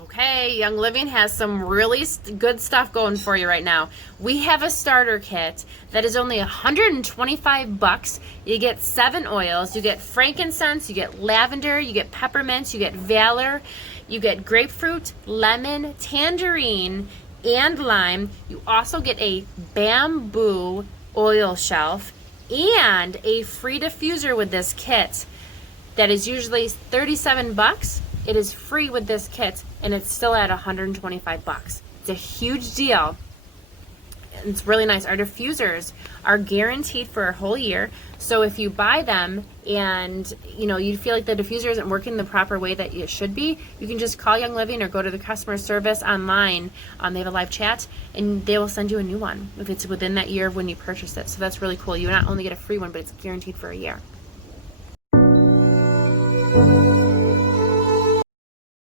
Okay, Young Living has some really good stuff going for you right now. We have a starter kit that is only $125. You get 7 oils. You get frankincense, you get lavender, you get peppermint, you get valor, you get grapefruit, lemon, tangerine, and lime. You also get a bamboo oil shelf and a free diffuser with this kit that is usually $37. It is free with this kit, and it's still at $125. It's a huge deal. It's really nice. Our diffusers are guaranteed for a whole year. So if you buy them and you feel like the diffuser isn't working the proper way that it should be, you can just call Young Living or go to the customer service online. They have a live chat, and they will send you a new one if it's within that year of when you purchase it. So that's really cool. You not only get a free one, but it's guaranteed for a year.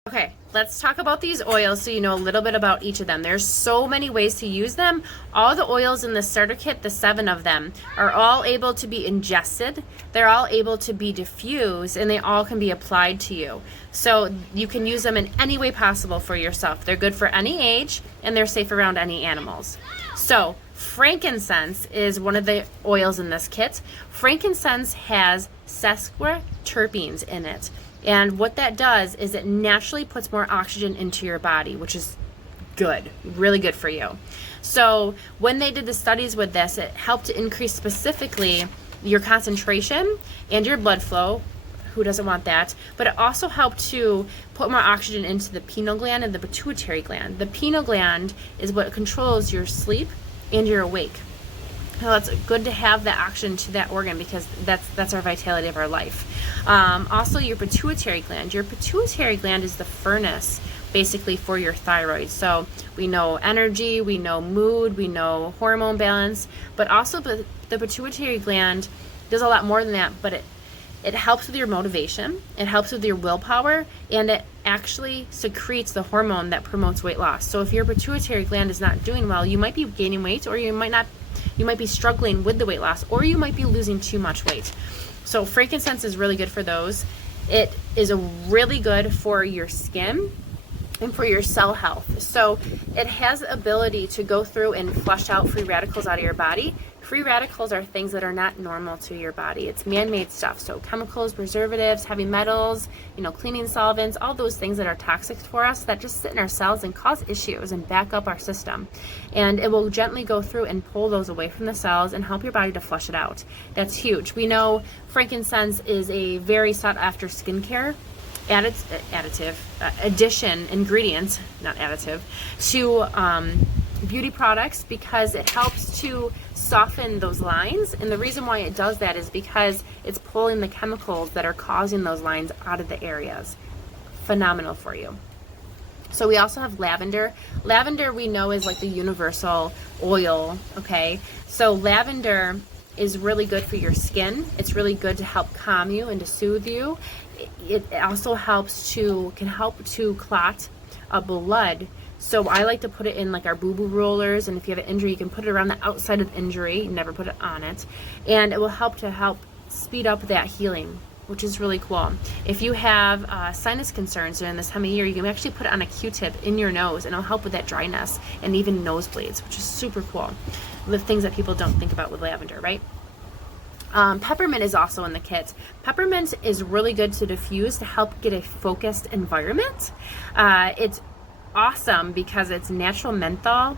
Okay, let's talk about these oils so you know a little bit about each of them. There's so many ways to use them. All the oils in the starter kit, the 7 of them, are all able to be ingested. They're all able to be diffused, and they all can be applied to you. So you can use them in any way possible for yourself. They're good for any age, and they're safe around any animals. So frankincense is one of the oils in this kit. Frankincense has sesquiterpenes in it. And what that does is it naturally puts more oxygen into your body, which is good, really good for you. So when they did the studies with this, it helped to increase specifically your concentration and your blood flow. Who doesn't want that? But it also helped to put more oxygen into the pineal gland and the pituitary gland. The pineal gland is what controls your sleep and your awake. So it's good to have that oxygen to that organ because that's our vitality of our life. Also, your pituitary gland. Your pituitary gland is the furnace, basically, for your thyroid. So we know energy, we know mood, we know hormone balance, but also the pituitary gland does a lot more than that. But it helps with your motivation, it helps with your willpower, and it actually secretes the hormone that promotes weight loss. So if your pituitary gland is not doing well, you might be gaining weight, or you might be struggling with the weight loss, or you might be losing too much weight. So frankincense is really good for those. It is really good for your skin and for your cell health. So it has the ability to go through and flush out free radicals out of your body. Free radicals are things that are not normal to your body. It's man-made stuff. So chemicals, preservatives, heavy metals, cleaning solvents, all those things that are toxic for us that just sit in our cells and cause issues and back up our system. And it will gently go through and pull those away from the cells and help your body to flush it out. That's huge. We know frankincense is a very sought after skincare ingredient, not additive, to beauty products because it helps to soften those lines. And the reason why it does that is because it's pulling the chemicals that are causing those lines out of the areas. Phenomenal for you. So we also have lavender. Lavender we know is like the universal oil, okay? So lavender is really good for your skin. It's really good to help calm you and to soothe you. It also can help to clot blood. So I like to put it in like our boo-boo rollers, and if you have an injury, you can put it around the outside of the injury, never put it on it, and it will help speed up that healing, which is really cool. If you have sinus concerns during this time of year, you can actually put it on a Q-tip in your nose, and it'll help with that dryness and even nosebleeds, which is super cool. The things that people don't think about with lavender, right? Peppermint is also in the kit. Peppermint is really good to diffuse to help get a focused environment. It's awesome because it's natural menthol,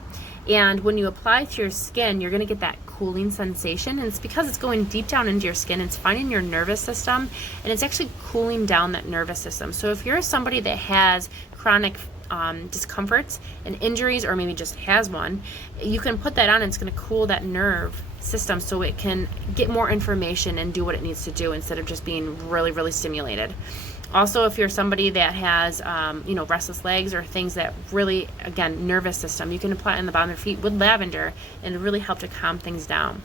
and when you apply to your skin, you're going to get that cooling sensation, and it's because it's going deep down into your skin. It's finding your nervous system, and it's actually cooling down that nervous system. So if you're somebody that has chronic discomforts and injuries, or maybe just has one, you can put that on, and it's going to cool that nerve system so it can get more information and do what it needs to do instead of just being really, really stimulated. Also, if you're somebody that has, restless legs or things that really, again, nervous system, you can apply it in the bottom of your feet with lavender and really help to calm things down.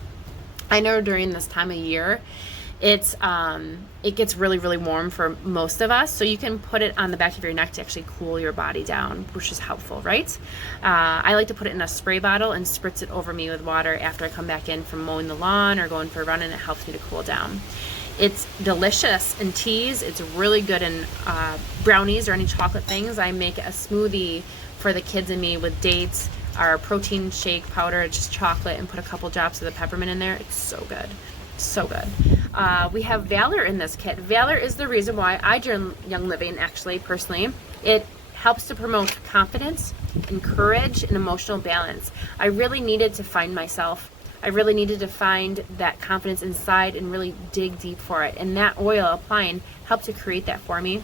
I know during this time of year, it gets really, really warm for most of us, so you can put it on the back of your neck to actually cool your body down, which is helpful, right? I like to put it in a spray bottle and spritz it over me with water after I come back in from mowing the lawn or going for a run, and it helps me to cool down. It's delicious in teas. It's really good in brownies or any chocolate things. I make a smoothie for the kids and me with dates, our protein shake powder, just chocolate, and put a couple drops of the peppermint in there. It's so good. So good. We have Valor in this kit. Valor is the reason why I joined Young Living, actually, personally. It helps to promote confidence and courage and emotional balance. I really needed to find myself. I really needed to find that confidence inside and really dig deep for it. And that oil applying helped to create that for me.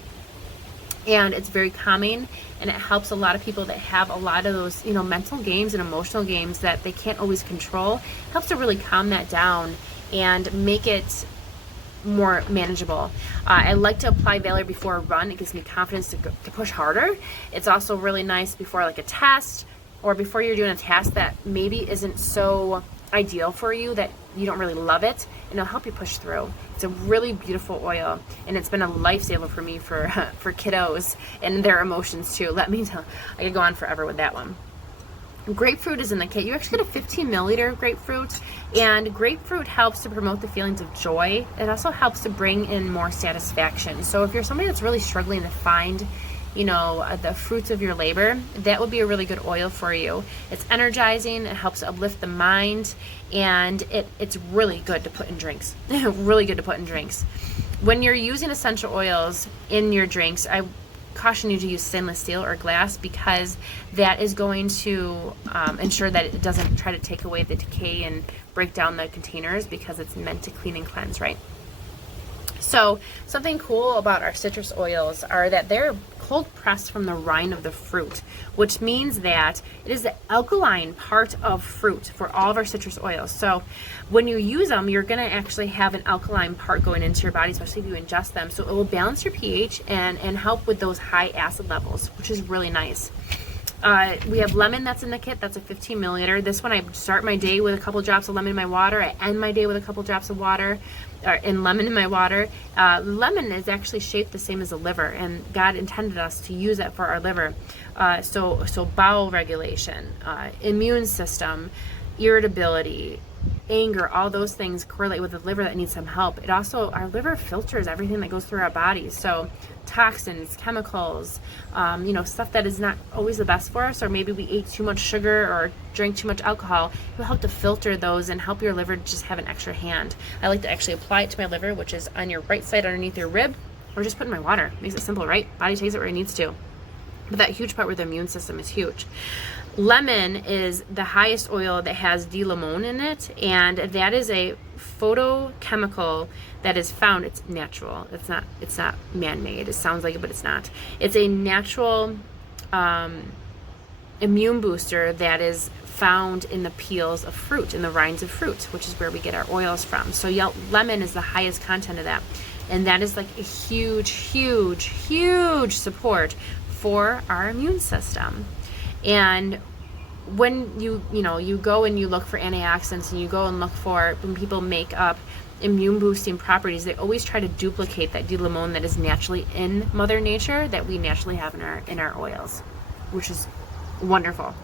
And it's very calming, and it helps a lot of people that have a lot of those, you know, mental games and emotional games that they can't always control. It helps to really calm that down and make it more manageable. I like to apply Valor before a run. It gives me confidence to push harder. It's also really nice before like a test, or before you're doing a task that maybe isn't so ideal for you, that you don't really love it, and it'll help you push through. It's a really beautiful oil, and it's been a lifesaver for me for kiddos and their emotions too. Let me tell, I could go on forever with that one. Grapefruit is in the kit. You actually get a 15 milliliter grapefruit, and grapefruit helps to promote the feelings of joy. It also helps to bring in more satisfaction. So if you're somebody that's really struggling to find, you know, the fruits of your labor, that would be a really good oil for you. It's energizing, it helps uplift the mind, and it's really good to put in drinks. Really good to put in drinks. When you're using essential oils in your drinks, I caution you to use stainless steel or glass, because that is going to ensure that it doesn't try to take away the decay and break down the containers, because it's meant to clean and cleanse, right? So something cool about our citrus oils are that they're cold pressed from the rind of the fruit, which means that it is the alkaline part of fruit for all of our citrus oils. So when you use them, you're going to actually have an alkaline part going into your body, especially if you ingest them. So it will balance your pH and help with those high acid levels, which is really nice. We have lemon that's in the kit. That's a 15 milliliter. This one, I start my day with a couple drops of lemon in my water. I end my day with a couple drops of water and lemon in my water. Lemon is actually shaped the same as the liver, and God intended us to use it for our liver. So bowel regulation, immune system, irritability, anger, all those things correlate with the liver that needs some help. It also, our liver filters everything that goes through our bodies. So toxins, chemicals, you know, stuff that is not always the best for us, or maybe we ate too much sugar or drank too much alcohol, it will help to filter those and help your liver just have an extra hand. I like to actually apply it to my liver, which is on your right side underneath your rib, or just put in my water. Makes it simple, right? Body takes it where it needs to. But that huge part with the immune system is huge. Lemon is the highest oil that has D-limone in it, and that is a photochemical that is found. It's natural. It's not man-made. It sounds like it, but it's not. It's a natural immune booster that is found in the peels of fruit, in the rinds of fruit, which is where we get our oils from. So lemon is the highest content of that, and that is like a huge, huge, huge support for our immune system. And when you go and you look for antioxidants, and you go and look for, when people make up immune boosting properties, they always try to duplicate that D-limone that is naturally in Mother Nature, that we naturally have in our oils, which is wonderful.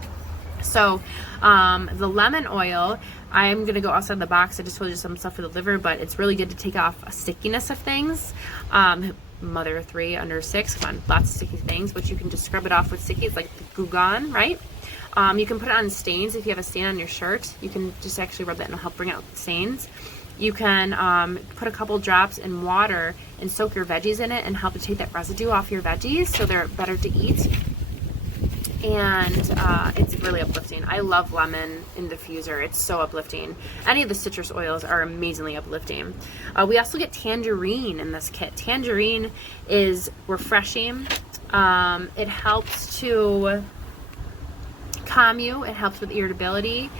So the lemon oil, I'm going to go outside the box. I just told you some stuff for the liver, but it's really good to take off a stickiness of things. Mother 3 under 6, come on, lots of sticky things, but you can just scrub it off with sticky. It's like the Goo Gone, right? You can put it on stains. If you have a stain on your shirt, you can just actually rub that and it'll help bring out the stains. You can put a couple drops in water and soak your veggies in it and help to take that residue off your veggies so they're better to eat. And it's really uplifting. I love lemon in diffuser. It's so uplifting. Any of the citrus oils are amazingly uplifting. We also get tangerine in this kit. Tangerine is refreshing. It helps to calm you. It helps with irritability,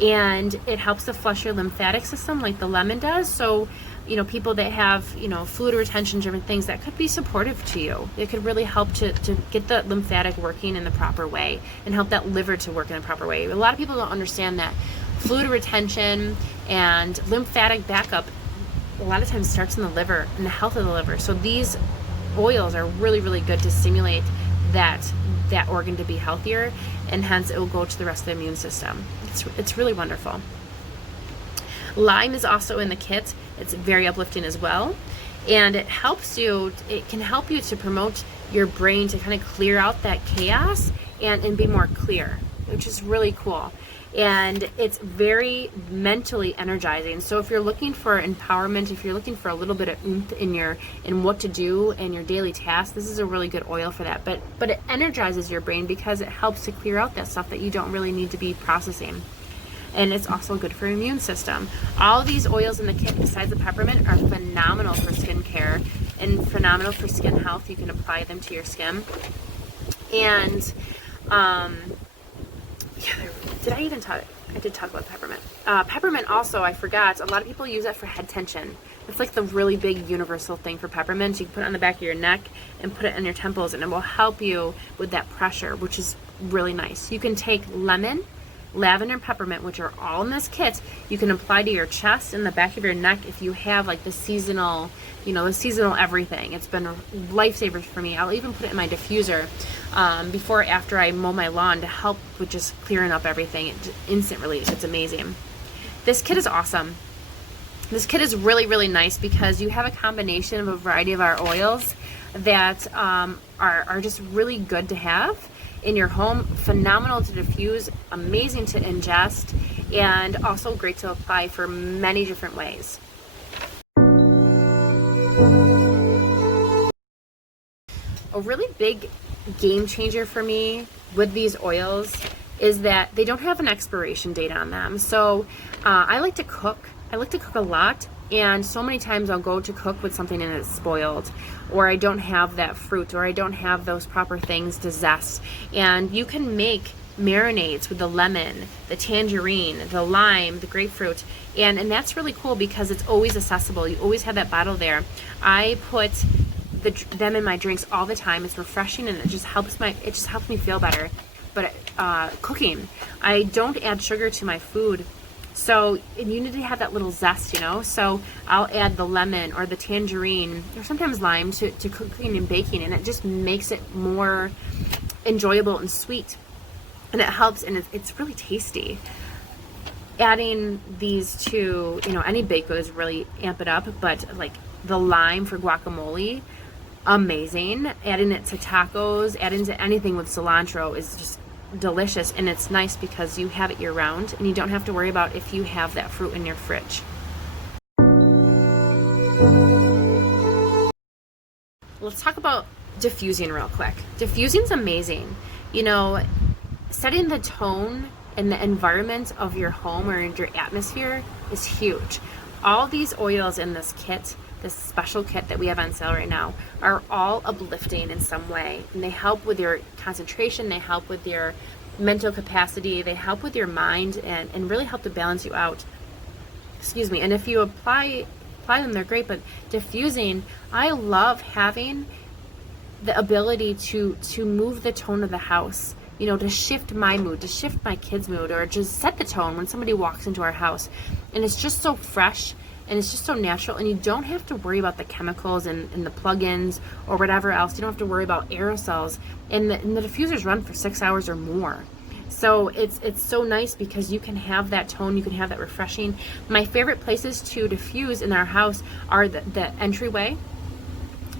and it helps to flush your lymphatic system like the lemon does. So, you know, people that have, you know, fluid retention, different things, that could be supportive to you. It could really help to get the lymphatic working in the proper way and help that liver to work in the proper way. A lot of people don't understand that fluid retention and lymphatic backup a lot of times starts in the liver and the health of the liver. So these oils are really, really good to stimulate that organ to be healthier, and hence it will go to the rest of the immune system. It's really wonderful. Lime is also in the kit. It's very uplifting as well. And it can help you to promote your brain to kind of clear out that chaos and be more clear, which is really cool. And it's very mentally energizing. So if you're looking for empowerment, if you're looking for a little bit of oomph in what to do in your daily tasks, this is a really good oil for that. But it energizes your brain because it helps to clear out that stuff that you don't really need to be processing. And it's also good for your immune system. All of these oils in the kit, besides the peppermint, are phenomenal for skincare and phenomenal for skin health. You can apply them to your skin. And I did talk about peppermint. Peppermint also, I forgot, a lot of people use that for head tension. It's like the really big universal thing for peppermint. You can put it on the back of your neck and put it on your temples, and it will help you with that pressure, which is really nice. You can take lemon, lavender, and peppermint, which are all in this kit. You can apply to your chest and the back of your neck if you have like the seasonal everything. It's been a lifesaver for me. I'll even put it in my diffuser before or after I mow my lawn to help with just clearing up everything. Instant relief. It's amazing. This kit is awesome. This kit is really, really nice because you have a combination of a variety of our oils that are just really good to have in your home. Phenomenal to diffuse, amazing to ingest, and also great to apply for many different ways. A really big game changer for me with these oils is that they don't have an expiration date on them. So I like to cook a lot, and so many times I'll go to cook with something and it's spoiled, or I don't have that fruit, or I don't have those proper things to zest. And you can make marinades with the lemon, the tangerine, the lime, the grapefruit, and that's really cool because it's always accessible. You always have that bottle there. I put them in my drinks all the time. It's refreshing, and it just helps me feel better. But cooking, I don't add sugar to my food. So you need to have that little zest, so I'll add the lemon or the tangerine or sometimes lime to cooking and baking, and it just makes it more enjoyable and sweet, and it helps, and it's really tasty. Adding these to any baked goods really amp it up, but like the lime for guacamole, amazing. Adding it to tacos, adding to anything with cilantro is just delicious, and it's nice because you have it year round and you don't have to worry about if you have that fruit in your fridge. Let's talk about diffusing real quick. Diffusing's amazing. Setting the tone and the environment of your home or your atmosphere is huge. All these oils in this kit, this special kit that we have on sale right now, are all uplifting in some way, and they help with your concentration, they help with your mental capacity, they help with your mind, and really help to balance you out. Excuse me. And if you apply them, they're great. But diffusing, I love having the ability to move the tone of the house, to shift my mood, to shift my kids' mood, or just set the tone when somebody walks into our house. And it's just so fresh, and it's just so natural, and you don't have to worry about the chemicals and the plugins or whatever else. You don't have to worry about aerosols, and the diffusers run for 6 hours or more. So it's so nice because you can have that tone, you can have that refreshing. My favorite places to diffuse in our house are the entryway,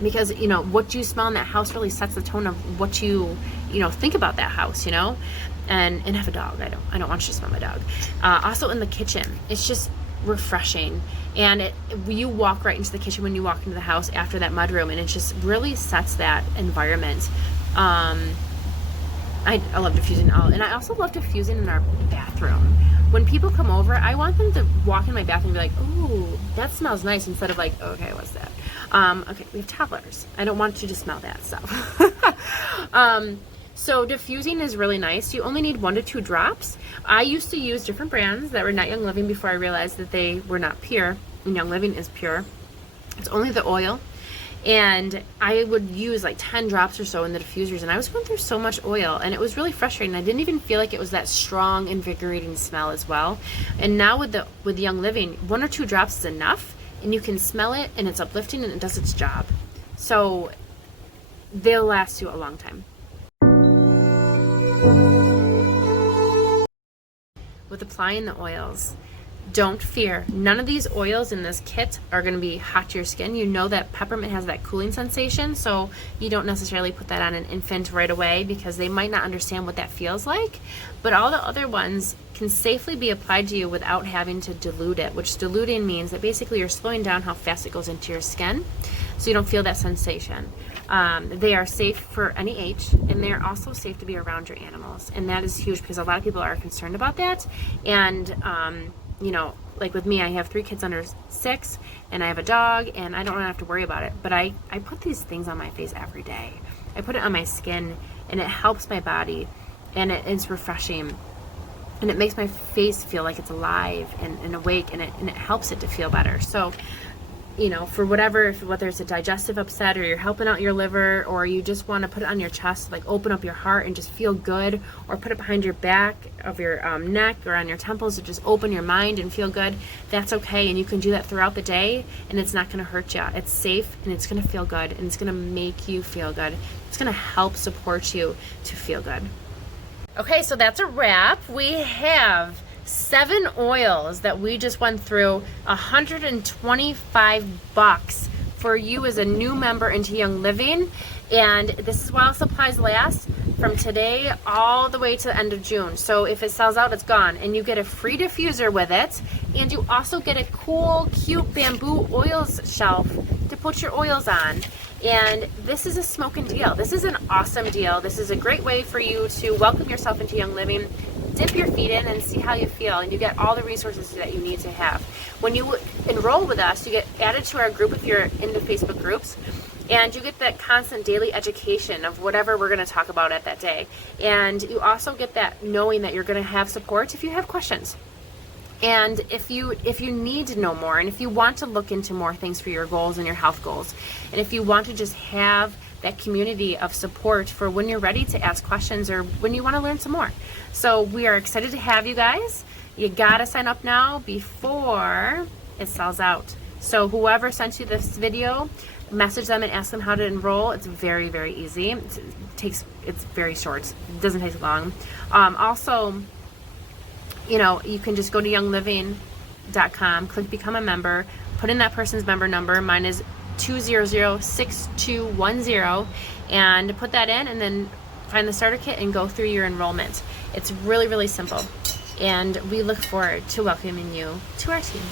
because what you smell in that house really sets the tone of what you think about that house, and have a dog. I don't want you to smell my dog. Also in the kitchen, it's just refreshing, and you walk right into the kitchen when you walk into the house after that mudroom, and it just really sets that environment. I love diffusing and I also love diffusing in our bathroom. When people come over, I want them to walk in my bathroom and be like, "Ooh, that smells nice," instead of like, "Okay, what's that?" Okay, we have toddlers. I don't want you to smell that stuff. So diffusing is really nice. You only need 1 to 2 drops. I used to use different brands that were not Young Living before I realized that they were not pure, and Young Living is pure. It's only the oil. And I would use like 10 drops or so in the diffusers, and I was going through so much oil, and it was really frustrating. I didn't even feel like it was that strong, invigorating smell as well. And now with Young Living, 1 or 2 drops is enough, and you can smell it, and it's uplifting, and it does its job. So they'll last you a long time. With applying the oils, don't fear. None of these oils in this kit are going to be hot to your skin. You know that peppermint has that cooling sensation, so you don't necessarily put that on an infant right away because they might not understand what that feels like. But all the other ones can safely be applied to you without having to dilute it, which diluting means that basically you're slowing down how fast it goes into your skin so you don't feel that sensation. They are safe for any age, and they're also safe to be around your animals, and that is huge because a lot of people are concerned about that. And you know, like with me, I have 3 kids under 6, and I have a dog, and I don't have to worry about it. But I put these things on my face every day. I put it on my skin, and it helps my body, and it's refreshing, and it makes my face feel like it's alive and awake, and it helps it to feel better. So, you know, for whatever, whether it's a digestive upset or you're helping out your liver, or you just want to put it on your chest, like open up your heart and just feel good, or put it behind your back of your neck or on your temples to just open your mind and feel good, that's okay. And you can do that throughout the day, and it's not going to hurt you. It's safe, and it's going to feel good, and it's going to make you feel good. It's going to help support you to feel good. Okay, so that's a wrap. We have 7 oils that we just went through, $125 for you as a new member into Young Living. And this is while supplies last, from today all the way to the end of June. So if it sells out, it's gone. And you get a free diffuser with it, and you also get a cool, cute bamboo oils shelf to put your oils on. And this is a smoking deal. This is an awesome deal. This is a great way for you to welcome yourself into Young Living, dip your feet in and see how you feel, and you get all the resources that you need to have. When you enroll with us, you get added to our group if you're into Facebook groups, and you get that constant daily education of whatever we're going to talk about at that day. And you also get that knowing that you're going to have support if you have questions. And if you need to know more, and if you want to look into more things for your goals and your health goals, and if you want to just have that community of support for when you're ready to ask questions or when you want to learn some more. So we are excited to have you guys. You gotta sign up now before it sells out. So whoever sent you this video, message them and ask them how to enroll. It's very, very easy. It's very short. It doesn't take long. Also, you know, you can just go to youngliving.com, click become a member, put in that person's member number. Mine is 2006210, and put that in, and then find the starter kit and go through your enrollment. It's really, really simple, and we look forward to welcoming you to our team.